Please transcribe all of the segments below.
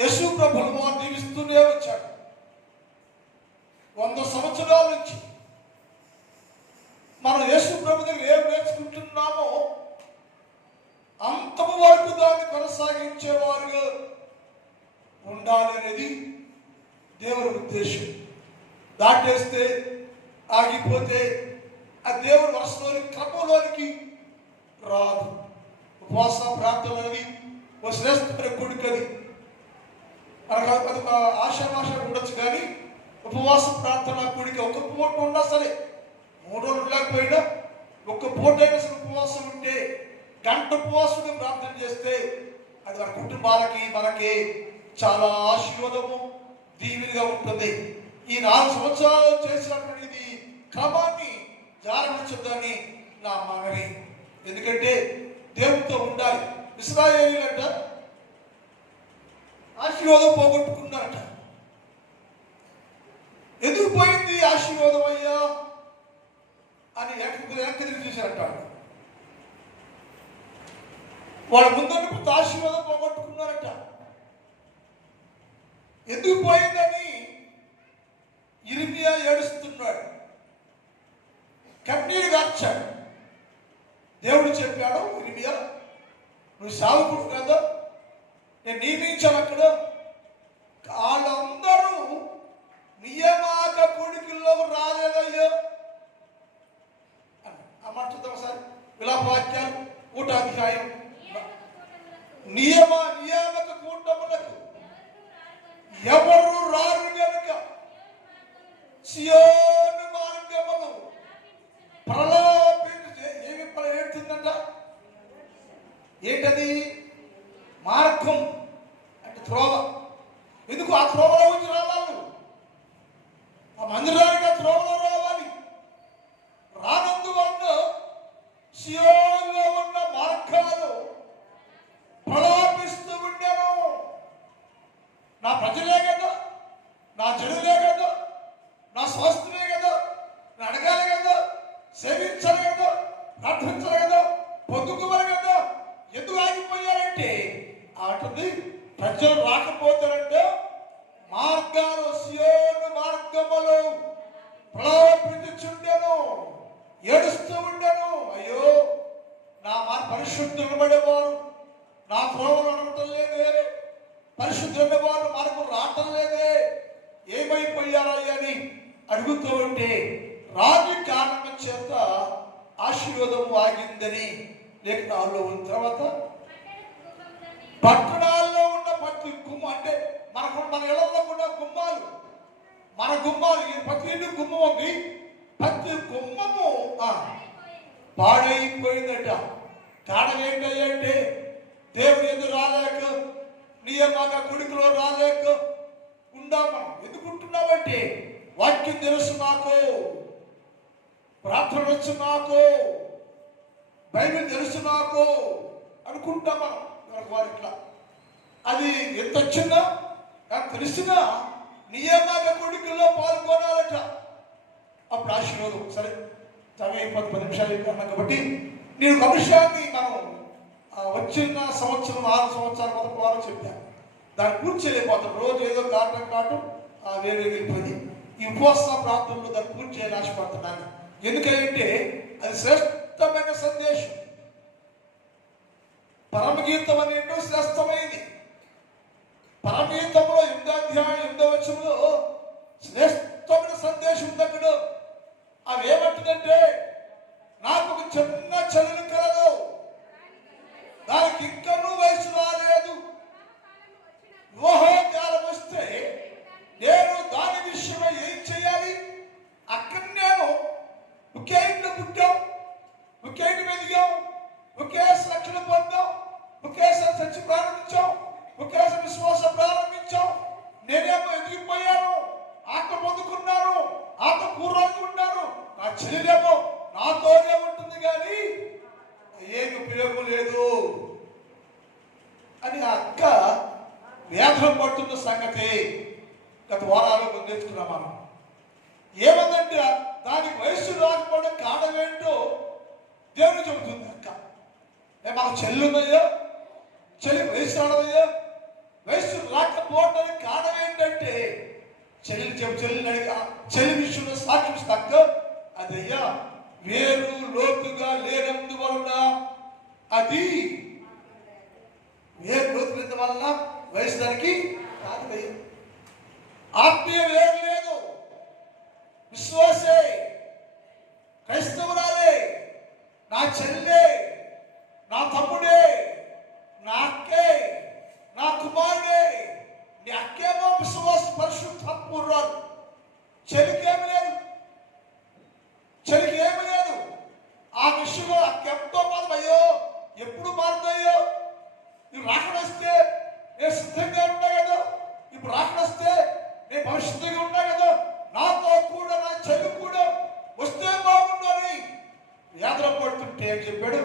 యేసు ప్రభువును వారు దీవిస్తూనే వచ్చాడు. 100 సంవత్సరాల నుంచి మనం యేసు ప్రభు దగ్గర ఏం నేర్చుకుంటున్నామో అంతము వరకు దాన్ని కొనసాగించేవారుగా ఉండాలి అనేది దేవుని ఉద్దేశం. దాటేస్తే ఆగిపోతే ఆ దేవుని వర్షంలోని క్రమంలోనికి రాదు. ఉపవాస ప్రార్థనలవి ఓ శ్రేష్టమైన కూడికది. అది ఒక ఆశామాష ఉండొచ్చు, కానీ ఉపవాస ప్రార్థన కూడిక ఒక పూట ఉన్నా సరే, 3 రోజులు లేకపోయినా ఒక్క పూటైనా సరే ఉపవాసం ఉంటే, గంట ఉపవాసంగా ప్రార్థన చేస్తే అది మన కుటుంబాలకి మనకి చాలా ఆశీర్వాదము దీవెనగా ఉంటుంది. ఈ 4 సంవత్సరాలు చేసినటువంటి క్రమాన్ని జారవించొద్దని నా మనవి. ఎందుకంటే దేవునితో ఉండాలి. ఇశ్రాయేలీయులంట ఆశీర్వాదం పోగొట్టుకున్నారట. ఎందుకు పోయింది ఆశీర్వాదం అయ్యా అని వెనక్కి చూశారట. వాళ్ళ ముందు ఆశీర్వాదం పోగొట్టుకున్నారట. ఎందుకు పోయిందని ఇర్మియా ఏడుస్తున్నాడు, కన్నీరు గార్చాడు. దేవుడు చెప్పాడు, ఇర్మియా నువ్వు సాగుకుడు కదా, నేను నియమించాను అక్కడ. వాళ్ళందరూ నియమాక కొడుకుల్లో రాలేదయ్యో ఆ మాట చూద్దాం సార్. విలాపవాక్యాలు 1వ అధ్యాయం. నియామక కూటములకు ఎవరు రారు గనుక సియోను మార్గములు ఏమి ఏడుతుందంట. ఏంటది? మార్గం అంటే త్రోవ. ఎందుకు ఆ త్రోవలో వచ్చి రావాలి? ఆ మందిరానికి ఆ త్రోవలో రావాలి. రానందువల్ల సియోనులో ఉన్న మార్గాలు ప్రలాపిస్తూ ఉండేను. నా ప్రజలే కదా, నా జనులే కదా, నా స్వస్థమే కదా, నేను అడగాలి కదా, సేవించాలి కదా, ప్రార్థించాలి కదా, పొద్దుకోవాలి కదా. ఎందుకు ఆగిపోయారంటే అటుంది ప్రజలు రాకపోతారంటే మార్గాలు సియోను మార్గములు ప్రలాపించుండెను, ఏడుస్తూ ఉండెను. అయ్యో నా పరిశుద్ధులు పడేవారు నా త్రోవలు నడవటం లేదే, పరిశుద్ధులైన వారు మార్గం రావటం లేదే, ఏమైపోయారయ్యా అని అడుగుతూ ఉంటే రాజు కారణం చేత ఆశీర్వాదం ఆగిందని లేఖనాల్లో ఉన్న తర్వాత పట్టణాల్లో ఉన్న ప్రతి గుమ్మ అంటే మన ఇళ్లలో కూడా గుమ్మాలు, మన గుమ్మాలు ప్రతి ఇంటి గుమ్మం ఉంది. ప్రతి గుమ్మము పాడైపోయిందట. కారణం ఏంటంటే దేవుడు ఎందుకు రాలేక, నియమక కొడుకులో రాలేక ఉండామా. ఎందుకుంటున్నామంటే వాక్యం తెలుసు నాకు, ప్రార్థన వచ్చు నాకు, బైబిల్ తెలుసు నాకు అనుకుంటాం మనం. వారు ఇట్లా అది ఎంత వచ్చిందా నాకు తెలిసినా నియమక కొడుకుల్లో పాల్గొనాలట. అప్పుడు ఆశీర్వాదం. సరే సమయం 10 నిమిషాలు అయిపోయినా కాబట్టి నేను ఒక విషయాన్ని మనం వచ్చిన సంవత్సరం 6 సంవత్సరాల మొదటి వారు చెప్పాను. దాన్ని పూర్తి చేయలేకపోతాం. రోజు ఏదో కాటం వేరే వెళ్ళిపోయింది. ఈ ఉపవాస ప్రాంతంలో దాన్ని పూర్తి చేయాలని ఆశపడుతున్నాను. ఎందుకంటే అది శ్రేష్టమైన సందేశం. పరమగీతం అనేటో శ్రేష్టమైంది. పరమగీతంలో 8వ అధ్యాయం 8వ వచనంలో శ్రేష్టమైన సందేశం దగ్గర అవి ఏమంటుందంటే, నాకు ఒక చిన్న చెల్లెలు కలదు, దానికి ఇంకనూ వయసు రాలేదు, వివాహకాలం వస్తే నేను దాని విషయమై ఏం చేయాలి? అక్కడ నేను ఒకే ఇంట్లో పుట్టాం, ఒకే ఇంటి మెదిగాం, ఒకేసారి రక్షణ పొందాం, ఒకేసారి చర్చి ప్రారంభించాం, ఒకేసారి విశ్వాసం ప్రారంభించాం. నేనేమో ఎదిగిపోయాను, ఆత్మ పొందుకున్నాను, ఆత్మ పూర్వంగా ఉన్నాను. నా చెల్లెలేమో నాతోనే ఉంటుంది కానీ ఏమి ఉపయోగం లేదు అని ఆ అక్క వేదన పడుతున్న సంగతి గత వారాల్లో నేర్చుకున్నాం మనం. ఏమందంటే దానికి వయస్సు రాకపోవడం కారణం ఏంటో దేవుడు చెబుతుంది. అక్క మాకు చెల్లి ఉందయ్యా, చెల్లి వయసు రావదయ్యా, వయస్సు రాక రాకపోవడానికి కారణం ఏంటంటే చెల్లిని అడిగా చెల్లి విషయంలో సాక్ష్యం తగ్గ అదయ్యా వేరు లోతుగా లేనందువలన, అది వేరు లోతు వలన వయసు దానికి కాదు. ఆత్మీయ వేరు లేదు, విశ్వాసే, క్రైస్తవురాలే, నా చెల్లె, నా తమ్ముడే, నా అక్కే, నా కుమారుడే. నీ అక్కేమో విశ్వాస పరిశుద్ధాత్మురాలు, చెలికేమి లేదు, చెలికి ఏమి లేదు. ఆ విషయంలో అక్కెంతో మారమయ్యో, ఎప్పుడు మారుతాయో. నువ్వు రాకడొస్తే నేను సిద్ధంగా ఉన్నా కదా, ఇప్పుడు రాకడొస్తే నేను భవిష్యత్తుగా ఉన్నా కదా, నాతో కూడా నా చెల్లి కూడా వస్తే బాగుండాలి యాత్ర పడుతుంటే అని చెప్పాడు.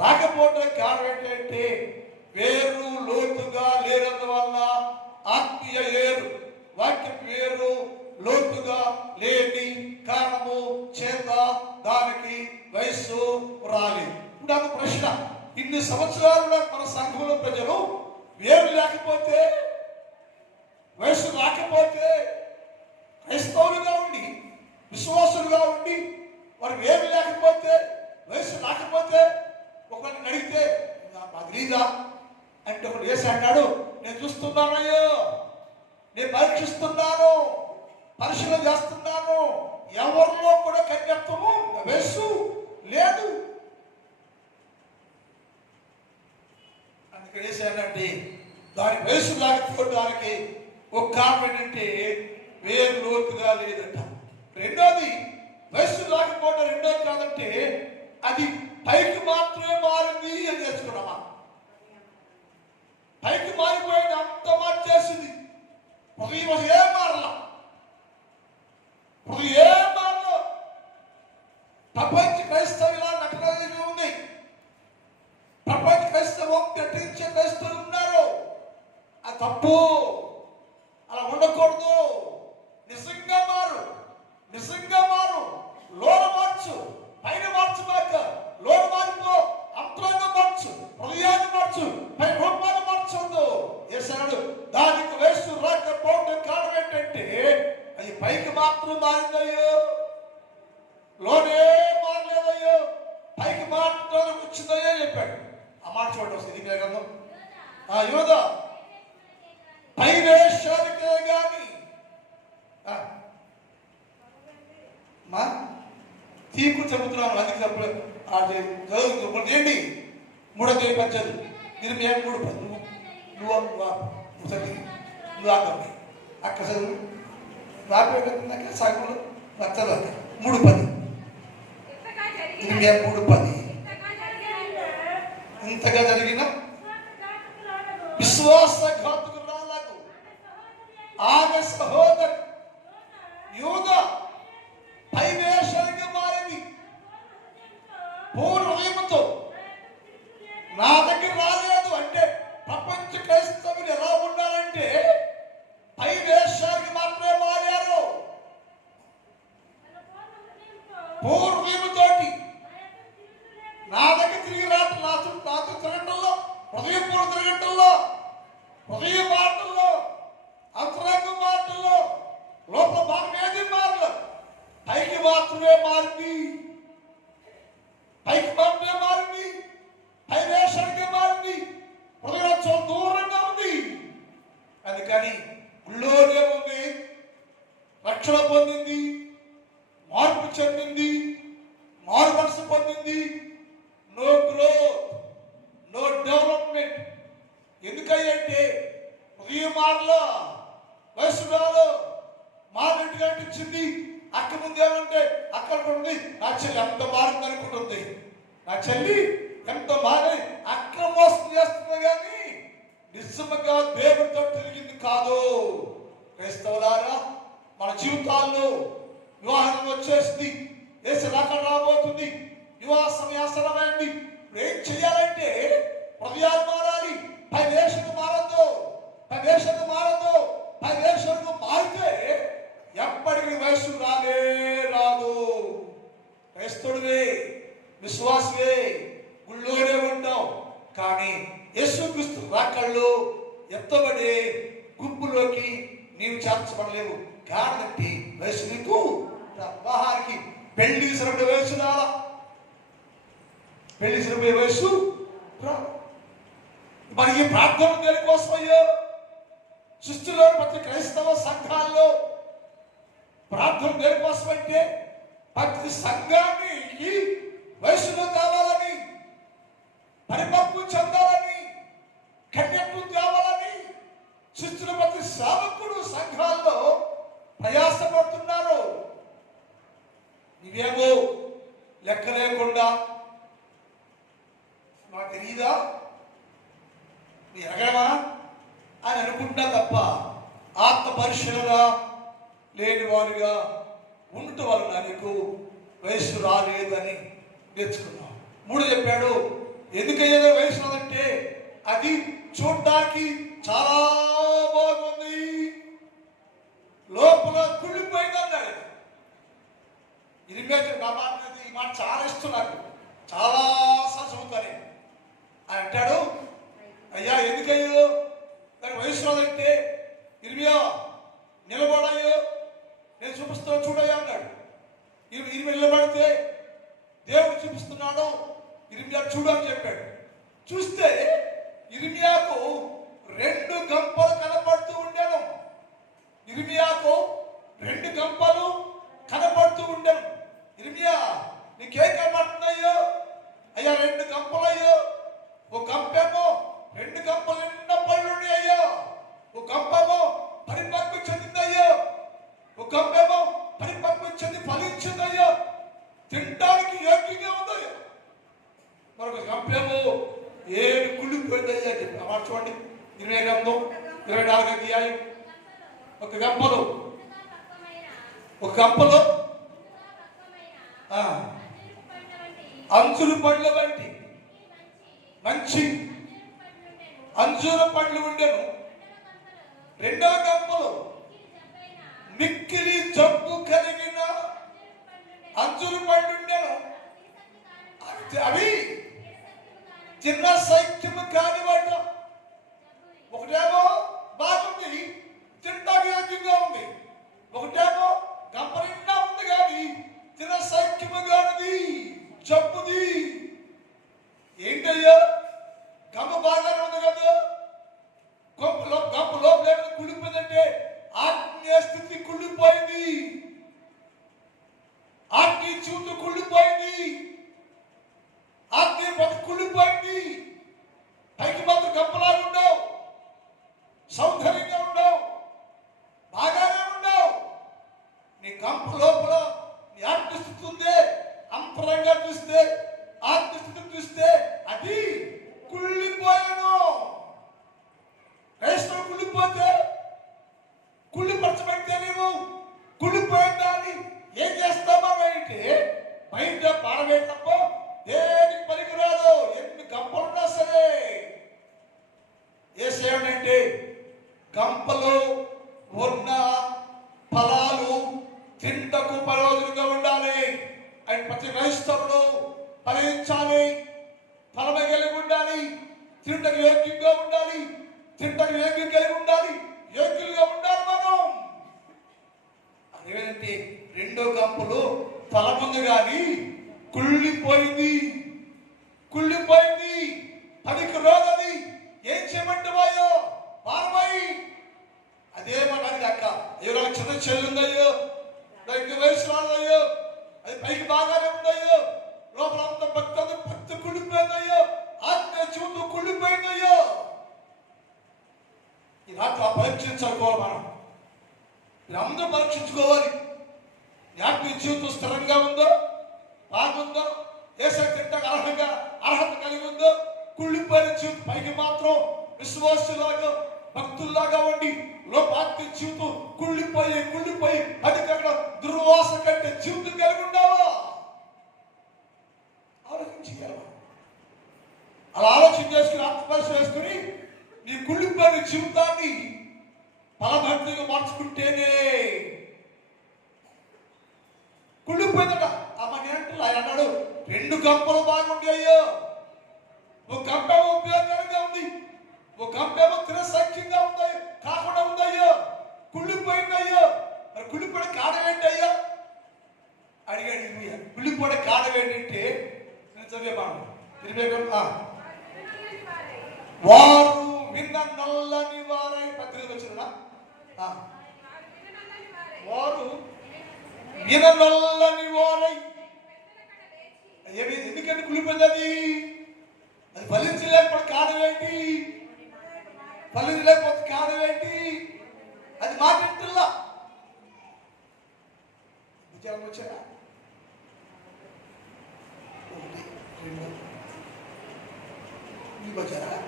రాకపోవడం కారణం ఏంటంటే వేరు లోతుగా లేనందువల్ల, ఆత్మీయ వేరు, వాక్యం వేరు లోతుగా లేని కారణము చేత దానికి వయస్సు రాలేదు. ఇప్పుడు నాకు ప్రశ్న, ఇన్ని సంవత్సరాలుగా మన సంఘంలో ప్రజలు వేరు లేకపోతే, వయస్సు రాకపోతే, క్రైస్తవులుగా ఉండి విశ్వాసులుగా ఉండి వారు వేరు లేకపోతే, వయస్సు రాకపోతే, ఒకరిని అడిగితే నాకు తెలీదా అంటే ఒకటి వేసి అంటాడు, నేను చూస్తున్నానయ్యో, నేను పరీక్షిస్తున్నాను, పరిశీలన చేస్తున్నాను, ఎవరిలో కూడా కన్యత్వము వయస్సు లేదు. అందుకని వేసానండి దాని వయస్సు లేకపోవడానికి ఒక కారణం ఏంటంటే వేరు లోతుగా లేదట. రెండోది వయస్సు రాకపోవడం రెండోది కాదంటే అది పైకి మాత్రమే మారింది అని తెలుసుకున్నామా. పైకి మారిపోయింది, అంత మార్చేసింది. హృదయం ఏం మారలా, హృదయం ఏం మారలో. ప్రపంచ క్రైస్తవులా నటనగా ఉంది, ప్రపంచ క్రైస్తవం నటించే క్రైస్తవులు ఉన్నారు. అది తప్పు, అలా ఉండకూడదు. నిజంగా మారు, నిజంగా మారు, లోన మార్చు, పైన మార్చుమాక, లోన మారిపో, అంతరంగా మార్చు, హృదయాన్ని మార్చు, పై రూపాన్ని మార్చొద్దు. ఏసాడు దానికి వయస్సు రాకపోవడం కారణం ఏంటంటే అది పైకి మాత్రం మారిందయ్యో, లోనే మారలేదయ్యో, పైకి మాత్రం వచ్చిందయ్యో చెప్పాడు. ఆ మాట చూడండి వస్తుంది ఇది గ్రంథం. ఆ యోధ పై వేషానికే గాని మా తీర్పు చెబుతున్నాను. అందుకే చదువుతుంది ఏంటి 3:18 మీరు మేము 3:10 నువ్వు ఆకమ్మ అక్క చదువు రాకపోయినాక సాగులు చదవాలి 3:10 ఇది మేము 3:10 ఇంతగా జరిగిన విశ్వాసఘాతుకురాలకు ఆమె సహోదరు యూద పై వేషానికి మారింది. పూర్ణ హృదయంతో నా దగ్గర రాలేదు అంటే ప్రపంచ క్రైస్తవులు ఎలా ఉండాలంటే పై వేషానికి మాత్రమే మారారు. పూర్ణ హృదయంతోటి నా దగ్గర తిరిగి రాదు, నాతో తిరగటంలో, హృదయపూర్వ తిరగటంలో, హృదయ మాటల్లో, అంతరంగ మాటల్లో, లోపల భాగం ఏది మారదు, పైకి మాత్రమే మారింది, పైకి మాత్రమే మారింది, పై వేషానికి మారింది, హృదయం దూరంగా ఉంది. అందుకని గుళ్ళోనే ఉంది, రక్షణ పొందింది, మార్పు చెందింది, మారు మనసు పొందింది. No growth, no development. ఎందుకంటే హృదయం మారలో, వయసు రాలో, మారినట్టుగా అనిపించింది. అక్క ముందు ఏమంటే అక్కడ ఉంది నా చెల్లి ఎంత మారింది అనుకుంటుంది, నా చెల్లి ఎంత మారి అక్కడ మోసం చేస్తుంది కానీ నిజంగా దేవుడితో తిరిగింది కాదు. క్రైస్తవులారా మన జీవితాల్లో వివాహం వచ్చేసింది, దేశ రాక రాబోతుంది, వివాహ సమయాసనమైంది. ఏం చెయ్యాలంటే హృదయాలు మారాలి, పై వేషకు మారద్దు, పై వేషకు మారద్దు. పై వేషకు మారితే ఎప్పటికీ వయస్సు రానే రాదు. క్రైస్తవుడివే, విశ్వాసవే, గుళ్ళోనే ఉంటావు కానీ యేసుక్రీస్తు రాకళ్ళు ఎత్తబడి గుంపులోకి నీవు చేర్చబడలేవు. కారణంటే వయసు నీకు వివాహానికి పెళ్లి సరిపడే వయసు రాలా. పెళ్లి సరిపోయే వయసు మరి ఈ ప్రార్థన దేనికోసం అయ్యో? సృష్టిలో ప్రతి క్రైస్తవ సంఘాల్లో ప్రార్థన దేనికోసం అంటే ప్రతి సంఘానికి వయసులో కావాలని, పరిపక్వం చెందాలని, కన్యత్వం కావాలని సృష్టిలో ప్రతి సేవకుడు సంఘాల్లో ప్రయాసపడుతున్నారు. ఇవేమో లెక్క లేకుండా మాకు తెలియదా, ఎరగడమా అని అనుకుంటా తప్ప ఆత్మ పరిశీలన లేని వారుగా ఉండటం వలన నీకు వయస్సు రాలేదని నేర్చుకున్నాం. 3 చెప్పాడు. ఎందుకయ్యేదో వయసు రాదంటే అది చూడడానికి చాలా బాగుంది, లోపల కుళ్ళిపోయింది అన్నాడు. ఇది ఈ మాట చాలా ఇష్టం నాకు, చాలా చదువుతాను. అని అంటాడు, అయ్యా ఎందుకయ్యో దానికి వయసు రాదంటే ఇరిమియా నిలబడయ్యో నేను చూపిస్తాను చూడయ్యా అన్నాడు. ఇరిమి నిలబడితే దేవుడు చూపిస్తున్నాడు, ఇరిమియా చూడు అని చెప్పాడు. చూస్తే ఇరిమియాకు 2 గంపలు కనపడుతూ ఉండేను. ఇరిమియాకు 2 గంపలు కనపడుతూ ఉండేను. ఇరిమియా నీకేం కనపడుతున్నాయో? అయ్యా 2 గంపలు అయ్యో. ఒక గంపేమో 2 గంపలు నిండా పళ్ళు అయ్యో. ఒక గంపేమో పరిపక్వం చెందిందయ్యో. ఒక గంపేమో పరిపక్వం చెంది ఫలించిందయ్యో, తినడానికి యోగ్యంగా ఉందయ్యో. మరొక గంపేమో 7 కుళ్ళిపోయిందయ్యా అని చెప్పి అమాట చూడండి. 20 గ్రంథం 24 అధ్యాయం. ఒక గంపలో అంచులు పండ్ల వంటి మంచి అంజూర పండ్లు ఉండెను. 2వ గంపలో మిక్కిలి జబ్బు కలిగిన అంజూర పండ్లు ఉండెను. అవి చిన్న సైక్యము కాని వాట. ఒకటేమో బాగుంది, తింటాకి యోగ్యంగా ఉంది. ఒకటేమో గంప నిండా ఉంది కానీ చిన్న సైక్యము కానిది, జబ్బుది. ఏంటయ్యా? గంప బాగానే ఉంది కదా, గంప లోపల కుళ్ళిపోయిందంటే ఆత్మీయ స్థితి కుళ్ళిపోయింది, ఆత్మీయ జీవితం కుళ్ళిపోయింది, ఆత్మీయ బతుకు కుళ్ళిపోయింది. పైకి మాత్రం గంపలాగా ఉండవు, సౌందర్యంగా ఉండవు, బాగానే ఉండవు. నీ గంప లోపల నీ ఆత్మస్థితి ఉందే, అంతరంగా చూస్తే ఆత్మస్థితిని చూస్తే అది కుళ్ళిపోయాను. క్రైస్తవులు కుళ్ళిపోతే, కుళ్ళిపరచబడితే నీవు కుళ్ళిపోయిన దాన్ని ఏం చేస్తామో అంటే బయట పారవే తప్ప దేనికి పనికిరాదు. ఎన్ని గంపలున్నా సరే. ఏసేమంటే గంపలో ఉన్న ఫలాలు తింటకు ప్రయోజనంగా ఉండాలి. ఆయన ప్రతి క్రైస్తవుడు ఫలించాలి, ఫలమే కలిగి ఉండాలి, తింటకు యోగ్యంగా ఉండాలి, తింటకు యోగ్యం కలిగి ఉండాలి, యోగ్యులుగా ఉండాలి మనం. అదేంటంటే 2వ గంపలో ఫలముంది కానీ కుళ్ళిపోయింది, కుళ్ళిపోయింది, పనికి రోగది. ఏం చేయమంటావాయో పారబాయి. అదే మనకి అక్క ఏదో చిన్న చెల్లి ఉందయ్యో, దానికి వయసు రాదయ్యో, అది పైకి బాగానే ఉందయ్యో, లోపల అంత భక్తి కుళ్ళిపోయిందయ్యో, ఆత్మీయ జీవితం కుళ్ళిపోయిందయ్యో. ఈ రాత్రి పరీక్షించుకోవాలి మనం. మీరందరూ పరీక్షించుకోవాలి. ఆత్మీయ జీవితం స్థిరంగా ఉందో, బాగుందో, ఏసై తింటాక అర్హత కలిగి ఉందో, కుళ్ళిపోయిన జీవితం పైకి మాత్రం విశ్వాసులాగా భక్తుల్లాగా ఉండి లోపాత్మ జీవితం కుళ్ళిపోయి అది అక్కడ దుర్వాస కంటే జీవితం కలిగి ఉండావా? ఆలోచన చేయాలి. అలా ఆలోచన చేసుకుని ఆత్మపరిశీలన వేసుకుని నీ కుళ్ళిపోయిన జీవితాన్ని ఫలభక్తిగా మార్చుకుంటేనే. కుళ్ళిపోయిందట ఆ మన ఆయన అన్నాడు 2 గంపలు బాగుండి అయ్యో. ఒక గంప ఉపయోగకరంగా ఉంది, ఒక గంప తిరసఖ్యంగా ఉంది, కాకుండా వారు విన్న నల్లని వారై. పత్రిక వచ్చిన వారు విన నల్లని వారై. ఎందుకంటే కులిపోయింది అది ఫలించలేకపోతే కారణం ఏంటి? ఫలించలేకపోతే కారణం ఏంటి? అది మాట్లాడుతున్నా వచ్చారా? వచ్చారా?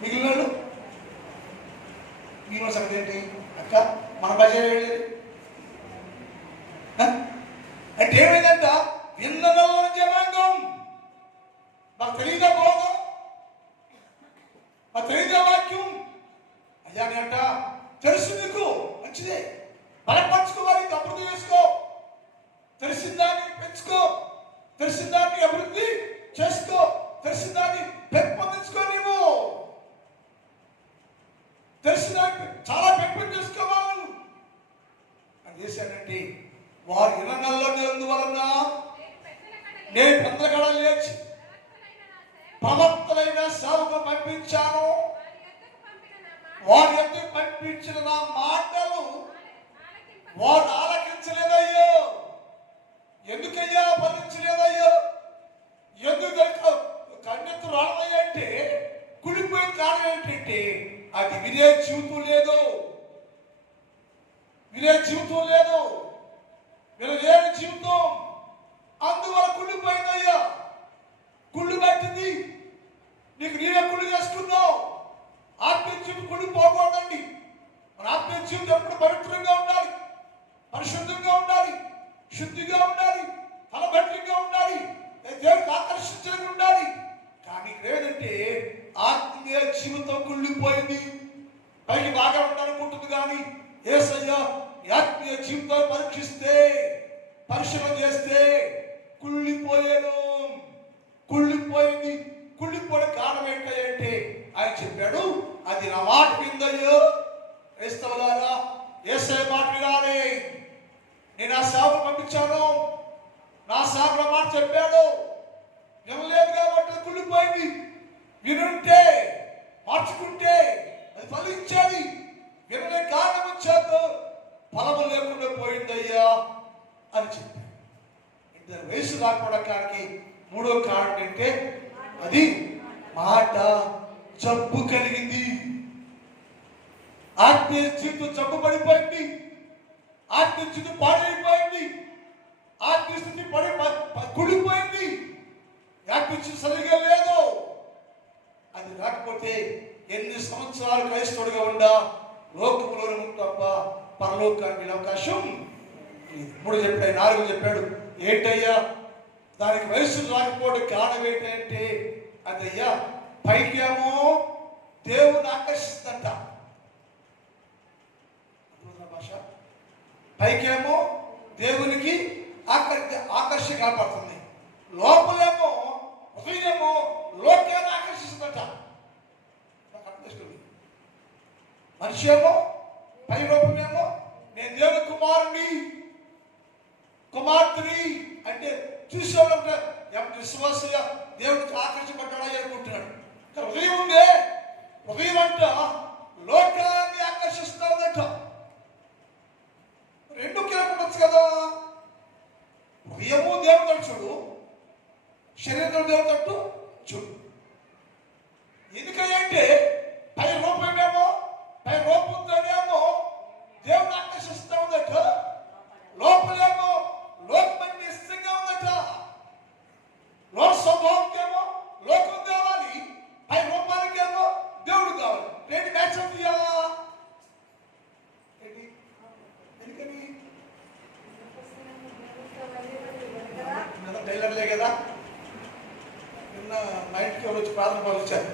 మిగిలిన మిగిలిన సంగతి ఏంటి అక్క? మన బజార్ వెళ్ళేది అంటే ఏమైందంట? విన్నదల్లని జనాంగం. నాకు తెలియదా బోధం? నాకు తెలియదా వాక్యం? అయ్యాని అంట తెలుసు నీకు, మంచిదే, బలపరచుకోవాలి, అభివృద్ధి చేసుకో, తెలిసిన దాన్ని పెంచుకో, తెలిసిన దాన్ని అభివృద్ధి చేసుకో, తెలిసిన దాన్ని పెంపొందించుకో. నీవు తెలిసిన చాలా పెంపొందించుకోవాలి అని చేశానంటే వారు ఇనందువలన నేను పెద్దగడ లేచి ప్రవక్తలైన సేవకు పంపించాను. వారి ఎందుకు పంపించిన నా మాటలు వారు ఆలకించలేదయ్యో. ఎందుకయ్యా ఫలించలేదయ్యో? ఎందుకు కన్నెత్తు రావయ్యా అంటే కుడిపోయిన కారణం ఏంటంటే అది వినే జీవితం లేదు, వినే జీవితం లేదు, వినలేని జీవితం. అందువల్ల కుళ్ళిపోయిందయ్యా. కుళ్ళు పట్టింది నీకు, నీవే కుళ్ళు చేసుకున్నావు. ఆత్మీయ జీవితం కుళ్ళిపోకూడదండి. మన ఆత్మీయ జీవితం ఎప్పుడు పవిత్రంగా ఉండాలి, పరిశుద్ధంగా ఉండాలి, శుద్ధిగా ఉండాలి, ఫలభద్రంగా ఉండాలి, దేవుడికి ఆకర్షించగా ఉండాలి. కానీ లేదంటే ఆత్మీయ జీవితం కుళ్ళిపోయింది. పైకి బాగా ఉండాలనుకుంటుంది కానీ యేసయ్య ఆత్మీయ జీవితాన్ని పరీక్షిస్తే, పరిశీలన చేస్తే కుళ్ళిపోయాను, కుళ్ళిపోయింది. కుళ్ళిపోయిన కారణం ఏంటంటే ఆయన చెప్పాడు, అది నా మాట విందయ్యో. క్రైస్తవులారా, యేసయ్య మాట వినాలి. నేను ఆ సేవకు పంపించాను, నా సేవకుల మాట చెప్పాడు, వినలేదు కాబట్టి కుళ్ళిపోయింది. వినుంటే మార్చుకుంటే అది ఫలించేది. వినలే కారణం వచ్చాక ఫలము లేకుండా పోయిందయ్యా అని చెప్పాడు. ఇద్దరు వయసు రాకపోవడానికి మూడో కారణం ఏంటంటే అది మాట జబ్బు కలిగింది. ఆత్మీయ జీవితం జబ్బు పడిపోయింది, ఆత్మీయ జీవితం పాడైపోయింది, ఆత్మీయ స్థితి కుడిపోయింది, ఆత్మీయ స్థితి సరిగా లేదు. అది రాకపోతే ఎన్ని సంవత్సరాలు క్రైస్తవుడిగా ఉండా లోకంలోనే తప్ప పరలోకానికి వెళ్ళే అవకాశం లేదు. 3 చెప్పాడు, 4 చెప్పాడు. ఏంటయ్యా దానికి వయసు రాకపోవడం కారణం ఏంటంటే అదయ్యా పైకేమో దేవుని ఆకర్షిస్తుందంట. భాష పైకేమో దేవునికి ఆకర్షణ కనపడుతుంది, లోపలేమో హృదయమో లోకాన్ని ఆకర్షిస్తుందట. మనిషి ఏమో పై రూపమేమో నేను దేవుని కుమారుని కుమార్తెని అంటే చూసేవాళ్ళంటే విశ్వాస దేవుడికి ఆకర్షించబడ్డా అనుకుంటున్నాడు. హృదయం ఉందే, హృదయం అంట లోకాన్ని ఆకర్షిస్తావుదట. రెండు కిలకుండొచ్చు కదా. హృదయము దేవుడు చూడు, శరీరం దేవుడు చూడు. ఎందుకంటే పై రూపమేమో పై రూపంతోనేమో దేవుని ఆకర్షిస్తా ఉందట, లోపలేమో లోకమని ఇష్టంగా ఉందట. లోక స్వభావంకేమో లోకం కావాలి, పై రూపానికేమో దేవుడు కావాలి. ఏంటి మ్యాచ్ అవుతుందా? ఏంటి ఎందుకని టైలర్లే కదా. నిన్న నైట్కి ఎవరు వచ్చి ప్రార్థన పాలించారు.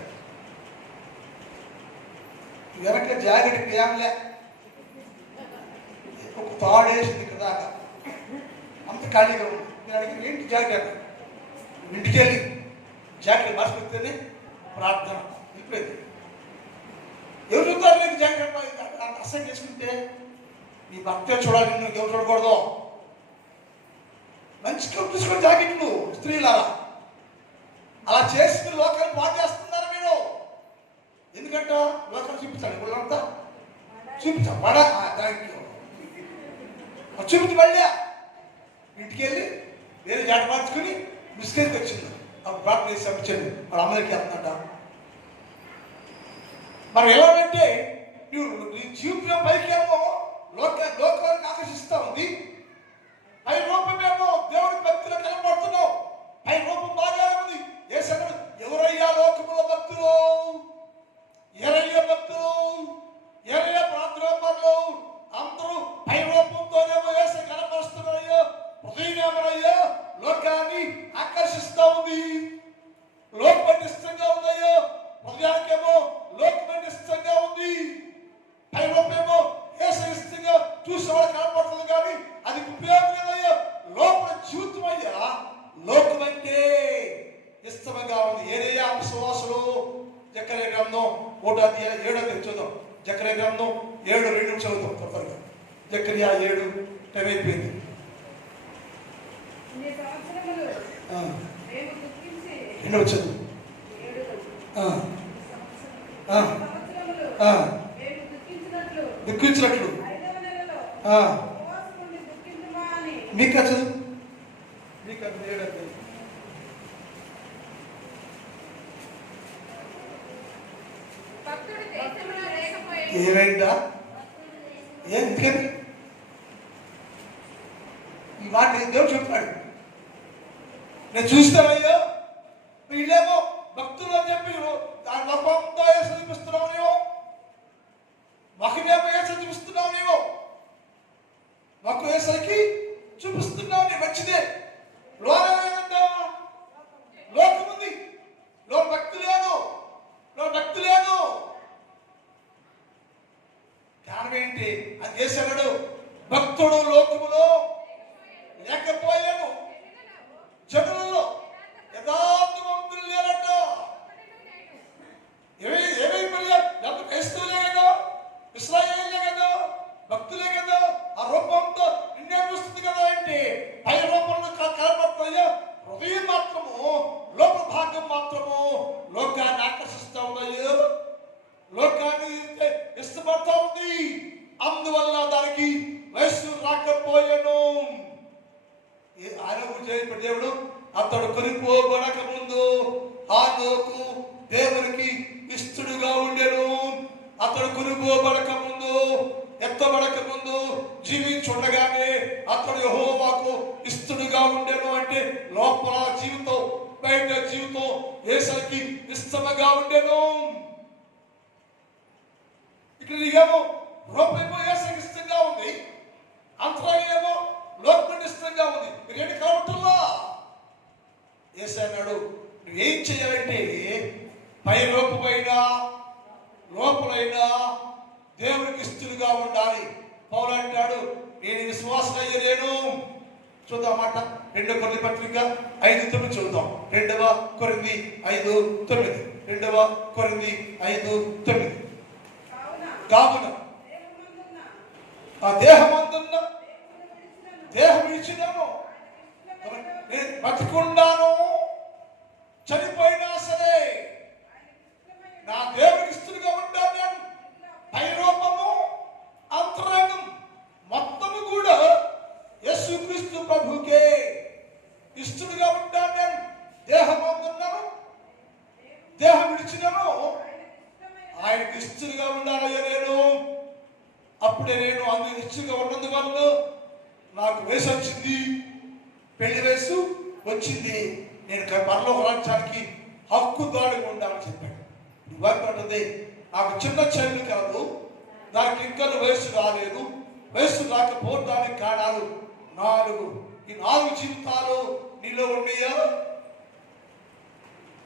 వెనక జాకెట్ ప్యామ్లే ఒక తాడేసింది ఇక్కడ దాకా, అంత ఖాళీగా ఉంది. నేను అడిగి ఏంటి జాకెట్? ఇంటికి వెళ్ళి జాకెట్ మార్చిపోతేనే ప్రార్థన వెళ్ళిపోయింది. ఎవరు చూస్తారు నీకు జాకెట్ అసహ్యం చేసుకుంటే? నీ భర్త చూడాలి, నువ్వు ఎవరు చూడకూడదు. మంచిగా తీసుకొని జాకెట్లు స్త్రీలారా అలా చేసి మీరు లోకాన్ని పాటు చేస్తున్నారు. మీరు ఎందుకంట లోకాలు చూపించాలి, వాళ్ళంతా చూపించాలి. పడా చూపించి మళ్ళీ ఇంటికి వెళ్ళి వేరే జాట మార్చుకుని బిస్కెట్కి వచ్చింది. అప్పుడు ప్రార్థన చేసి పంపించండి, వాడు అమ్మకి వెళ్తున్నట్ట. మనం ఎలాగంటే నీ జీవితం పైకి ఏమో లోకానికి ఆకర్షిస్తూ ఉంది, పై రూపమేమో దేవుడికి భక్తులు కనబడుతున్నావు. పై రూపం బాగానే ఉంది. ఏ సంగతి? ఎవరయ్యా లోకముల భక్తులు? ఎవరయ్యా భక్తులు? ఎవరయ్యా ప్రార్థనలు? అందరూ పై రూపంతోనేమో వేసే కనపరుస్తున్నారయ్యా. హృదయమేమనయ్యా లోకాన్ని ఆకర్షిస్తూ ఉంది. లోకమంటే ఇష్టంగా ఉందయ్యా. హృదయానికేమో లోకమంటే ఇష్టంగా ఉంది. పై రూపమేమో వేసే ఇష్టంగా చూసేవాళ్ళు కనపడుతుంది, కానీ అది ఉపయోగం లేదయ్యా. లోపల జీవితం అయ్యా లోకమంటే ఇష్టంగా ఉంది. ఏదయ్యా విశ్వాసులు? జకర్యా గ్రంథం 1:7 చదువుదాం. జకర్యా గ్రంథం 7:2 చదువుతాం త్వరగా. జకర్యా 7 టైం అయిపోయింది. ఎన్నో చదువు. దుఃఖించినట్లు మీకు చదువు. మీకు ఏమైందా? ఎందుకని ఈ మాట దేవుడు చెప్తాడు. నేను చూస్తానయ్యా వీళ్ళేమో భక్తులు అని చెప్పి దాని లోపంతో వేసి చూపిస్తున్నావు నీవు. మహిళేమో వేసి చూపిస్తున్నావు నీవు. మాకు వేసరికి చూపిస్తున్నావు నీ మంచిదే. లోనేమంటా లోకం ఉంది, లో భక్తి లేదు, లో భక్తి లేదు. కారణం ఏంటి? అది చేశాడు. భక్తుడు లోకములో లేకపోయాను, జనులలో యథార్థవంతులు లేరట. ఏమైపోయా? ఎంత క్రైస్తవులే కదా, ఇశ్రాయేలే కదా, భక్తులే కదా. ఆ రూపంతో నిన్నే చూస్తుంది కదా. అంటే పై రూపంలో కనబడుతున్నాయా? హృదయం మాత్రము, లోపల భాగం మాత్రము లోకాన్ని ఆకర్షిస్తూ ఉన్నాయో, లోకాన్ని ఇష్టపడతా ఉంది. అందువల్ల దానికి వయస్సు రాకపోయాను. ఆయన గురించి దేవుడు అతడు కొనిపోబడక ముందు హానోకు దేవునికి ఇష్టడుగా ఉండెను. అతడు కొనిపోబడక ముందు, ఎత్తబడక ముందు జీవించుండగానే అతడు యెహోవాకు ఇష్టడుగా ఉండెను. అంటే లోపల జీవితం, బయట జీవితం యేసుకి ఇష్టముగా ఉండెను. ఇక్కడ ఏమో రూపమేమో యేసుకి ఇష్టంగా ఉంది, అంతరాయేమో లోకం ఇష్టంగా ఉంది. రెండు కావటంలా యేసు అన్నాడు, నువ్వేం చేయాలంటే పై రూపమైన లోపలైనా దేవునికి ఇష్టలుగా ఉండాలి. పౌలు అంటాడు, నేను విశ్వాసం అయ్యలేను. చూద్దాం మాట 2 కొరింథీ పత్రిక 5:9 చూద్దాం. 2 కొరింథీ 5:9. 2 కొరింథీ 5:9. కావున ఆ దేహమందున్న దేహం ఇచ్చినాను, నేను బతికుండాను, చనిపోయినా సరే నా దేవునికి ఇష్టలుగా ఉంటాను. నేను పై రూపము అంతరంగం మొత్తము కూడా యేసుక్రీస్తు ప్రభుకే ఇష్టలుగా ఉంటాను. నేను దేహం అందున్నాను, దేహం విడిచినాను, ఆయనకు ఇష్టలుగా ఉండాలయ్యా నేను. అప్పుడే నేను అందుకు ఇష్టలుగా ఉన్నందువల్ల నాకు వయసు వచ్చింది, పెళ్లి వయసు వచ్చింది, నేను పరలోక రాజ్యానికి హక్కుదారుగా ఉండాలని చెప్పాడు. ఇవ్వబడ్డది నాకు చిన్న చైలు కాదు, నాకు ఇంకా వయసు రాలేదు. వయసు రాకపోవడానికి కారణాలు 4. ఈ 4 జీవితాలు నీలో ఉన్నాయా?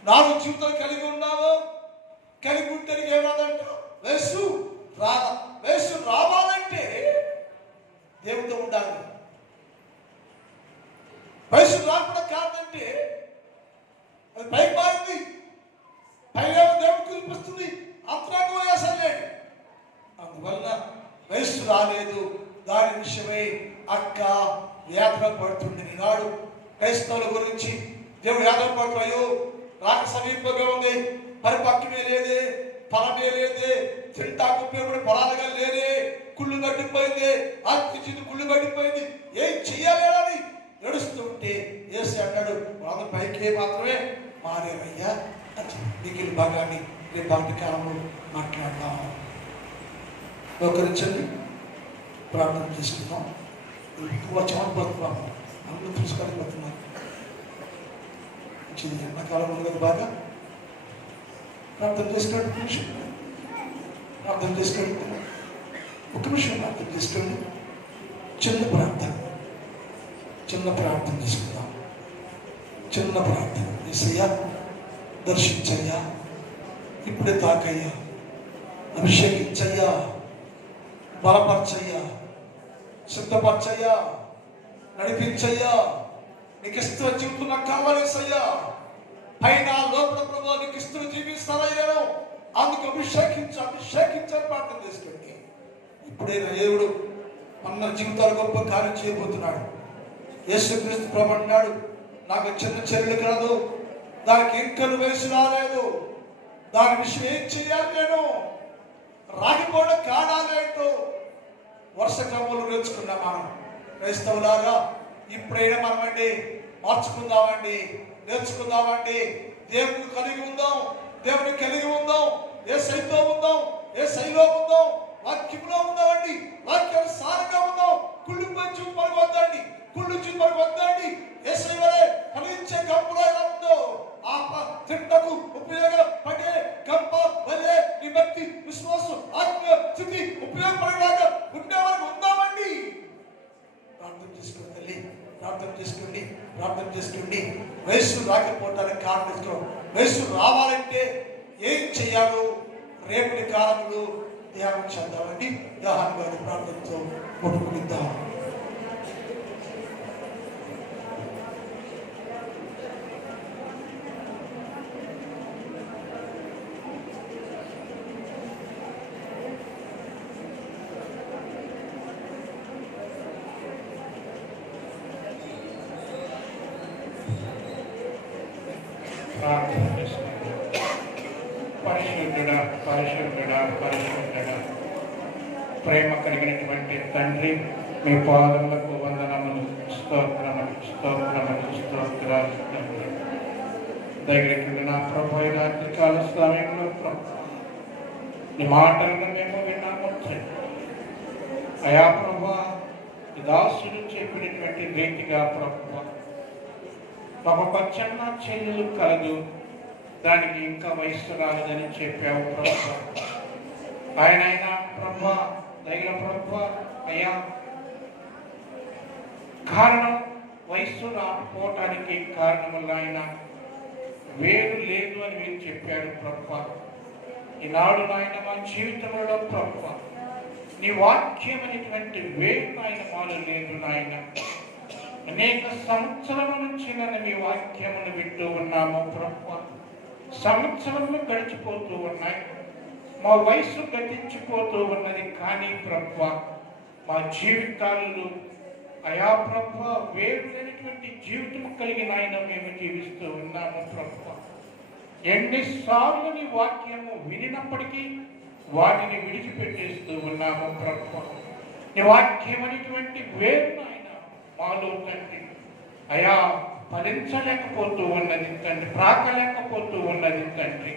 4 జీవితాలు కలిగి ఉన్నావు. కలిగి ఉంటే ఏమన్నదంట? వయసు రాదా? వయసు రావాలంటే దేవుడితో ఉండాలి. వయసు రాకుండా కాదంటే అది పైకి మారింది, పైగా దేవుడు చూపిస్తుంది, అంతరంగం వేసలేడు. అందువల్ల వయస్సు రాలేదు, దాని విషయమై అక్క వేదన పడుతుంది. ఈనాడు క్రైస్తవుల గురించి దేవుడు వేదన పడుతున్నాయో, రాక సమీపంగా ఉంది, పరిపక్వమే లేదే, ఫలమే లేదే, తింటాకు ఉపయోగపడే పొలాలుగా లేదే, కుళ్ళు కట్టిపోయింది, ఆత్మీయ కుళ్ళు కట్టిపోయింది, ఏం చెయ్యాలని నడుస్తుంటే యేసు అన్నాడు, వాళ్ళ పైకి మాత్రమే మారేవయ్యా అని. మిగిలిన భాగాన్ని రేపు బాటి కాలంలో మాట్లాడదాం. ఒకరించండి, ప్రార్థన చేసుకుందాం. చమకపోతున్నాం, అందరూ చూసుకోలేకపోతున్నాం. ఎండాకాలం ఉంది కదా, బాగా ప్రార్థన చేసుకోండి. ఒక నిమిషం ప్రార్థన చేసుకోండి, ఒక నిమిషం ప్రార్థన చేసుకోండి. చిన్న ప్రార్థన చేసుకుందాం. చిన్న ప్రార్థన. యేసయ్యా, దర్శించయ్యా, ఇప్పుడే తాకయ్యా, అభిషేకించయ్యా, బలపరచయ్యా, సిద్ధపరచయ్యా, నడిపించయ్యా. నీకు ఇస్తున్న జీవితం నాకు కావాలేసయ్యా. పైన లోపల ప్రభు నీకు ఇస్తున్న జీవిస్తానయ్యాను, అందుకు అభిషేకించాలని ప్రార్థన చేసుకోండి. ఇప్పుడే దేవుడు మన జీవితాలు గొప్ప కార్యం చేయబోతున్నాడు. యేసుక్రీస్తు ప్రభు అన్నాడు, నాకు చిన్న చెల్లెలు కాదు, దానికి ఇంకను వయసు రాలేదు, దాని విషయం ఏం చేయాలి, నేను రాగిపోవడం కాడాలేంటో వరుస క్రమంలో నేర్చుకున్నాం. మనం క్రైస్తవులారా ఇప్పుడైనా మనమండి మార్చుకుందామండి, నేర్చుకుందామండి. దేవుని కలిగి ఉందాం, దేవుని కలిగి ఉందాం, ఏ సైతో ఉందాం, ఏ శైలో ఉందాం, వాక్యంలో ఉందామండి, వాక్యానుసారంగా ఉందాం. కుళ్ళు పంచి పరగొద్దండి, కుళ్ళు చూసి పరగొద్దండి. ఏ శైవరే ఫలించే గంపలో ఎలా ఉందో ఆ తింటకు ఉపయోగపడే గంప వల్లే నీ భక్తి, విశ్వాసం, ఆత్మ స్థితి ఉపయోగపడేలాగా ఉండేవారికి ఉందామండి. ప్రార్థన చేసుకోండి తల్లి, ప్రార్థన చేసుకోండి. వయస్సు రాకపోవటానికి కారణం తెలుసుకో. వయస్సు రావాలంటే ఏం చేయాలో రేపటి కాలంలో ధ్యానం చేద్దామండి. యోహాను గారి ప్రార్థనతో ముగించుకుందాం. పరిశుద్ధుడా ప్రేమ కలిగినటువంటి తండ్రి, మీ పాదములకు వందనములు, స్తోత్రాలు తండ్రి. దగ్గరికి నా ప్రభు రాత్రికాల సమయంలో నీ మాటలను మేము విన్నాము. అయా ప్రభు, దాసుడు చెప్పినటువంటి రీతిగా ప్రభు, ఒక చిన్న చెల్లెలు కలదు, దానికి ఇంకా వయస్సు రాలేదని చెప్పావు ప్రభు. ఆయన ప్రభు, దైవ ప్రభు, అయ్యా కారణం వయస్సు రాకపోవటానికి కారణములు ఆయన వేరు లేదు అని మీరు చెప్పారు ప్రభు. ఈనాడు నాయన మా జీవితంలో ప్రభు, నీ వాక్యం అనేటువంటి వేరు నాయన మాలో లేదు నాయన. అనేక సంవత్సరాల నుంచి నన్ను మీ వాక్యమును వింటూ ఉన్నాము ప్రభు. సంవత్సరములు గడిచిపోతూ ఉన్నాయి, మా వయసు గతించిపోతూ ఉన్నది. కానీ ప్రభు, మా జీవితాలలో అయా ప్రభు వేరు లేనటువంటి జీవితం కలిగిన ఆయన మేము జీవిస్తూ ఉన్నాము ప్రభు. ఎన్నిసార్లు నీ వాక్యము వినినప్పటికీ వాటిని విడిచిపెట్టేస్తూ ఉన్నాము ప్రభు. నీ వాక్యం అనేటువంటి వేరు ఆయన మాలో తండ్రి అయా ఫలించలేకపోతూ ఉన్నది తండ్రి, ప్రాకలేకపోతూ ఉన్నది తండ్రి.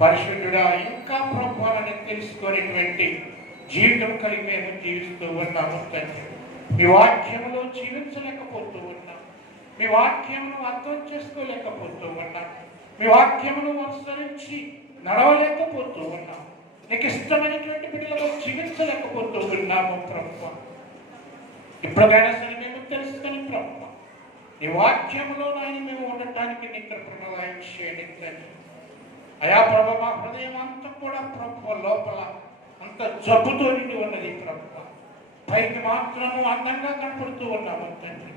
పరిశుద్ధుడా, ఇంకా ప్రభువాలని తెలుసుకునేటువంటి జీవితం కలిగి మేము జీవిస్తూ ఉన్నాము తండ్రి. మీ వాక్యములో జీవించలేకపోతూ ఉన్నాం, మీ వాక్యమును అర్థం చేసుకోలేకపోతూ ఉన్నాం, మీ వాక్యమును అనుసరించి నడవలేకపోతూ ఉన్నాం, నీకు ఇష్టమైనటువంటి బిడ్డలలో జీవించలేకపోతూ ఉన్నాము ప్రభు. ఇప్పటికైనా సరే మేము తెలుసుకొని ప్రభు, నీ వాక్యములో నాయన మేము ఉండటానికి నీ కృపను దయచేయండి తండ్రి. అయా ప్రభు, మా హృదయం అంతా కూడా ప్రభు లోపల అంత జబ్బుతో నిండి ఉన్నది ప్రభు. పైకి మాత్రము అందంగా కనపడుతూ ఉన్నాము తండ్రి,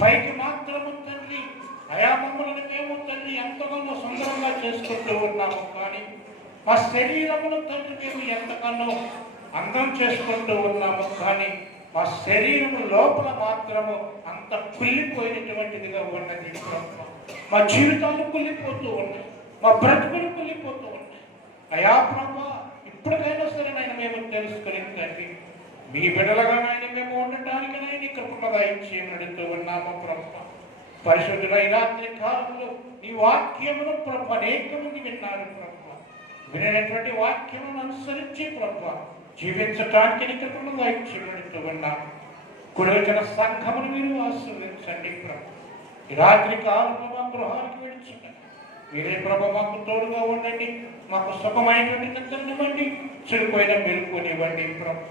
పైకి మాత్రము తండ్రి అయా మమ్మల్ని మేము తండ్రి ఎంతగానో సుందరంగా చేసుకుంటూ ఉన్నాము, కానీ మా శరీరమును తండ్రి మేము ఎంతగానో అందం చేసుకుంటూ ఉన్నాము, కానీ మా శరీరము లోపల మాత్రము అంత కుళ్ళిపోయినటువంటిదిగా ఉన్నది ప్రభువా. మా జీవితాలు కుళ్ళిపోతూ ఉన్నాయి, మా బ్రతుకులు కుళ్ళిపోతూ ఉన్నాయి. అయా ప్రభా, ఇప్పటికైనా సరే నాయన మేము తెలుసుకుని తండ్రి మీ బిడ్డలుగా నాయన మేము ఉండటానికి నాయన కృపగా ఇచ్చేయమడుతూ ఉన్నాము ప్రభువా. పరిశుద్ధులైన రాత్రి కాలంలో నీ వాక్యమును ప్రభు అనేక మంది విన్నారు ప్రభువా. వినేటువంటి వాక్యమును అనుసరించి ప్రభువా జీవించటానికి నీ కృపగా ఇచ్చేయమడుతూ ఉన్నాము. కుడివచ్చిన సంఘమును మీరు ఆశీర్వదించండి ప్రభు. ఈ రాత్రి కాలంలో మా గృహానికి విడుచుండండి. మీరే ప్రభు మాకు తోడుగా ఉండండి. మాకు సుఖమైనటువంటి నిద్రనివ్వండి, చెడిపోయిన మెలుకునివ్వండి ప్రభు.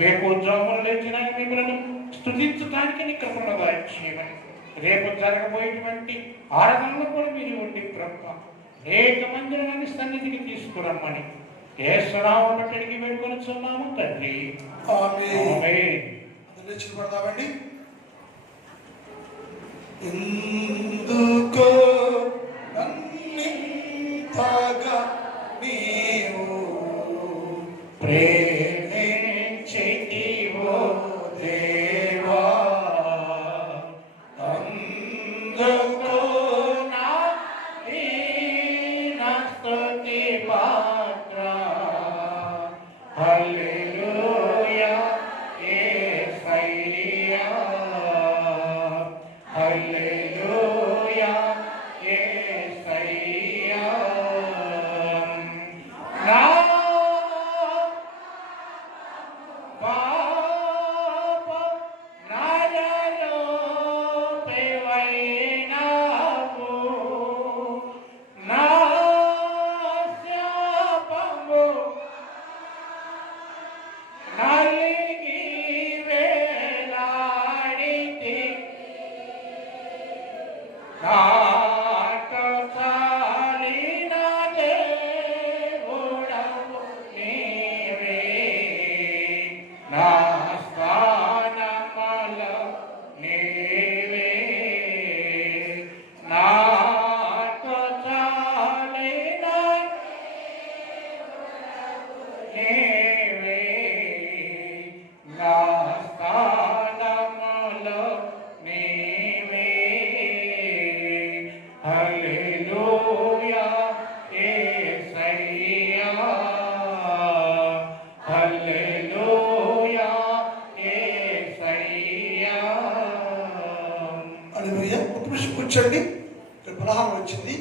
రేపు జాములు లేచిన మిమ్మల్ని స్తుతించడానికి నీ కృపణగా చేయమని, రేపు జరగబోయేటువంటి ఆరాధనలు కూడా మీరు ఉండి ప్రభు అనేక మందిని సన్నిధికి తీసుకురమ్మని యేసు నామమున అడిగి వేడుకొనుచున్నాము తండ్రి. ఆమేన్. పడదామండి. ఎందుకో నన్నింతగా నీవు ప్రేమించితివో దేవా, అందుకు నా దీన స్తుతి పాత్ర. హల్లెలూయా యేసయ్యా, హల్లెలూయా యేసయ్యా. నా పాప నాలో పెవైనావు, నా శాపము నలిగి వేలాడితి. నాతో చాలిన దేవుడవు నీవే, నా స్థానములో నీవే. నాతో చాలిన నీవే, నా స్థానములో నీవే. హల్లెలూయా యేసయ్యా, హల్లెలూయా యేసయ్యా. హల్లెలూయా. కూర్చోండి. ఇక్కడ పలహారం వచ్చింది.